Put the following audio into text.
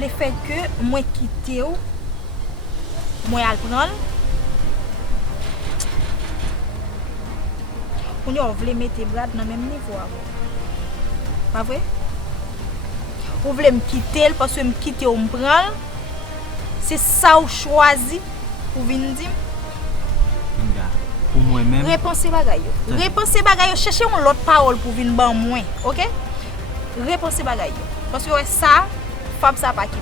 le fait que moi quitter ou moi al prendre on y voulait mettre bras dans même niveau avant. Pas vrai? Vous voulez me quitter parce que me quitter ou me prendre. C'est ça ou choisi pour venir dire. Pour moi-même. Repensez bagay yo. Repensez bagay yo, cherchez une autre parole pour venir ban moins, OK? Repensez bagay yo. Parce que ça, femme ça pas qui